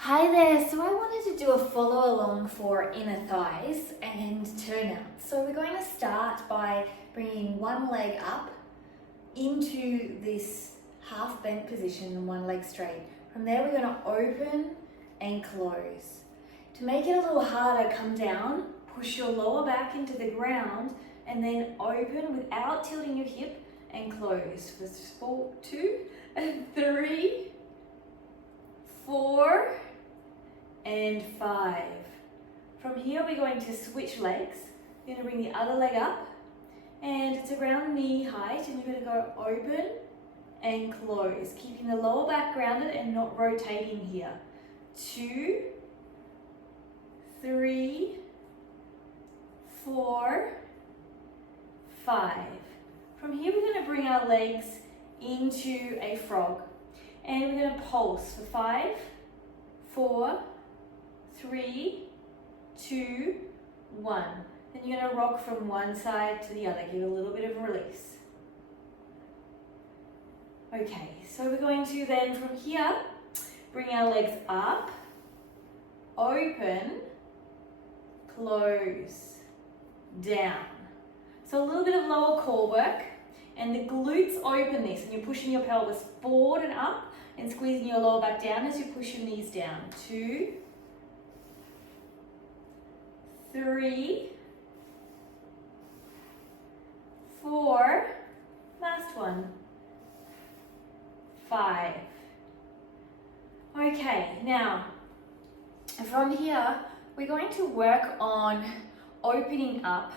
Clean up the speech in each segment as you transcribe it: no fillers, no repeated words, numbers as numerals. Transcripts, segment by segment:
Hi there, so I wanted to do a follow along for inner thighs and turnout. So we're going to start by bringing one leg up into this half bent position and one leg straight. From there we're going to open and close. To make it a little harder, come down, push your lower back into the ground and then open without tilting your hip and close. For 2, 3, 4, and 5. From here we're going to switch legs. You're going to bring the other leg up and it's around knee height and you're going to go open and close, keeping the lower back grounded and not rotating here. 2, 3, 4, 5. From here we're going to bring our legs into a frog and we're going to pulse for 5, 4, 3, 2, 1. Then you're going to rock from one side to the other. Give a little bit of a release. Okay, so we're going to then from here bring our legs up, open, close, down. So a little bit of lower core work and the glutes open this and you're pushing your pelvis forward and up and squeezing your lower back down as you push your knees down. 2, 3, 4, last one, 5. Okay, now from here we're going to work on opening up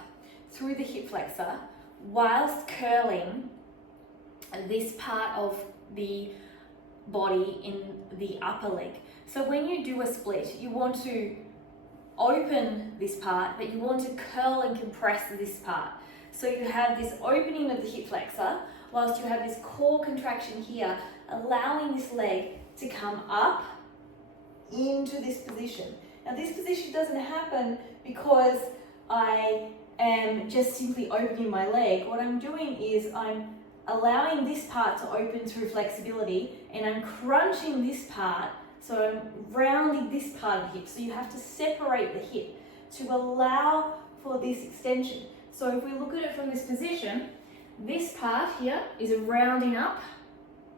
through the hip flexor whilst curling this part of the body in the upper leg. So when you do a split, you want to open this part, but you want to curl and compress this part. So you have this opening of the hip flexor, whilst you have this core contraction here, allowing this leg to come up into this position. Now this position doesn't happen because I am just simply opening my leg. What I'm doing is I'm allowing this part to open through flexibility and I'm crunching this part, so I'm rounding this part of the hip. So you have to separate the hip to allow for this extension. So if we look at it from this position, this part here is rounding up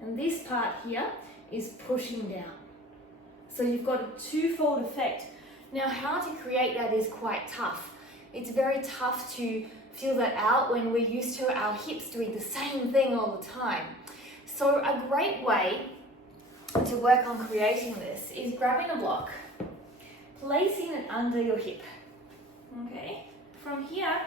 and this part here is pushing down. So you've got a twofold effect. Now how to create that is quite tough. It's very tough to feel that out when we're used to our hips doing the same thing all the time. So a great way to work on creating this is grabbing a block, placing it under your hip. Okay, from here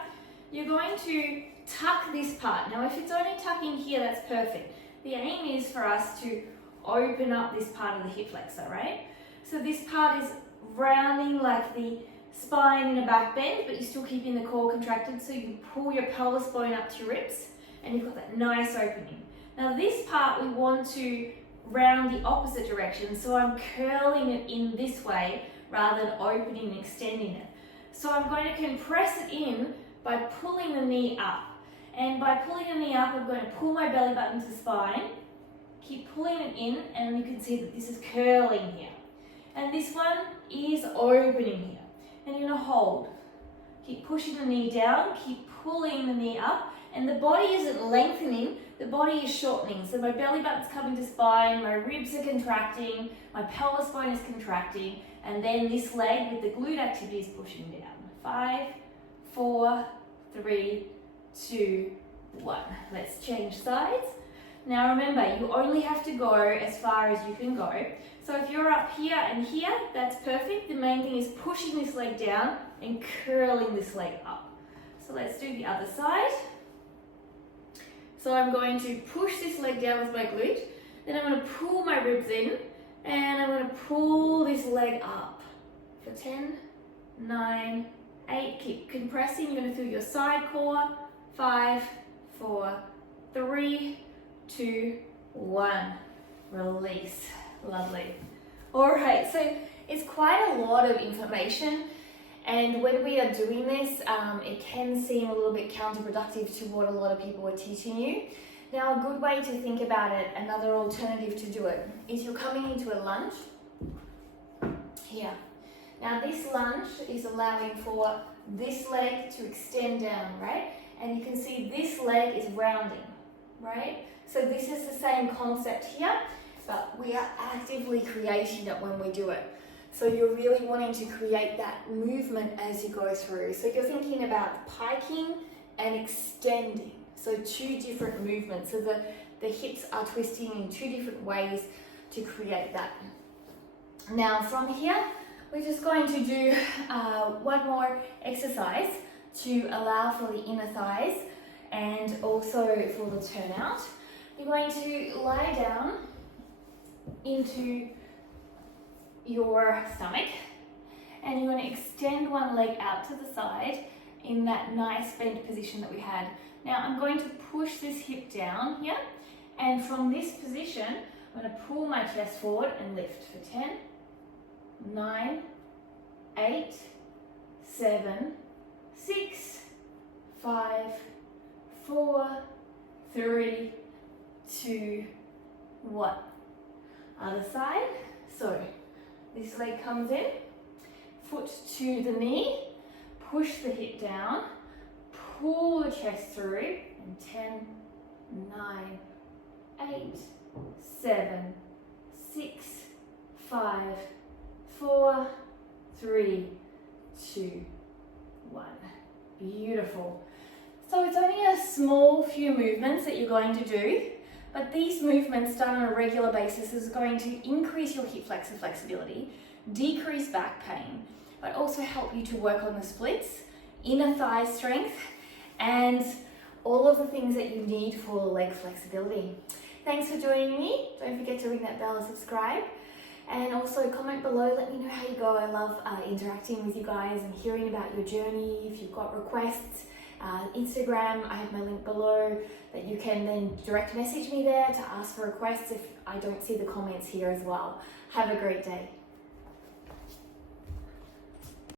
you're going to tuck this part. Now if it's only tucking here, that's perfect. The aim is for us to open up this part of the hip flexor, right? So this part is rounding like the spine in a back bend, but you're still keeping the core contracted, so you can pull your pelvis bone up to your ribs and you've got that nice opening. Now this part we want to round the opposite direction, so I'm curling it in this way rather than opening and extending it. So I'm going to compress it in by pulling the knee up, and by pulling the knee up I'm going to pull my belly button to spine, keep pulling it in, and you can see that this is curling here, and this one is opening here. And you're going to hold. Keep pushing the knee down, keep pulling the knee up, and the body isn't lengthening, the body is shortening. So my belly button's coming to spine, my ribs are contracting, my pelvis bone is contracting, and then this leg with the glute activity is pushing down. 5, 4, 3, 2, 1. Let's change sides. Now remember, you only have to go as far as you can go. So if you're up here and here, that's perfect. The main thing is pushing this leg down and curling this leg up. So let's do the other side. So I'm going to push this leg down with my glute. Then I'm going to pull my ribs in and I'm going to pull this leg up for 10, 9, 8. Keep compressing. You're going to feel your side core. 5, 4, 3, 2, 1. Release. Lovely. All right, so it's quite a lot of information, and when we are doing this, it can seem a little bit counterproductive to what a lot of people are teaching you. Now, a good way to think about it, another alternative to do it, is you're coming into a lunge. here. Now this lunge is allowing for this leg to extend down, right? And you can see this leg is rounding, right? So this is the same concept here, but we are actively creating it when we do it. So you're really wanting to create that movement as you go through. So you're thinking about piking and extending. So two different movements. So the hips are twisting in two different ways to create that. Now from here, we're just going to do one more exercise to allow for the inner thighs and also for the turnout. You're going to lie down into your stomach and you're going to extend one leg out to the side in that nice bent position that we had. Now I'm going to push this hip down here, and from this position I'm going to pull my chest forward and lift for 10, 9, 8, 7, 6, 5, 4, 3, 2, 1. Other side. So this leg comes in, foot to the knee, push the hip down, pull the chest through, and 10, 9, 8, 7, 6, 5, 4, 3, 2, 1. Beautiful. So it's only a small few movements that you're going to do, but these movements done on a regular basis is going to increase your hip flexor flexibility, decrease back pain, but also help you to work on the splits, inner thigh strength, and all of the things that you need for leg flexibility. Thanks for joining me. Don't forget to ring that bell and subscribe. And also comment below, let me know how you go. I love interacting with you guys and hearing about your journey. If you've got requests, Instagram, I have my link below that you can then direct message me there to ask for requests if I don't see the comments here as well. Have a great day.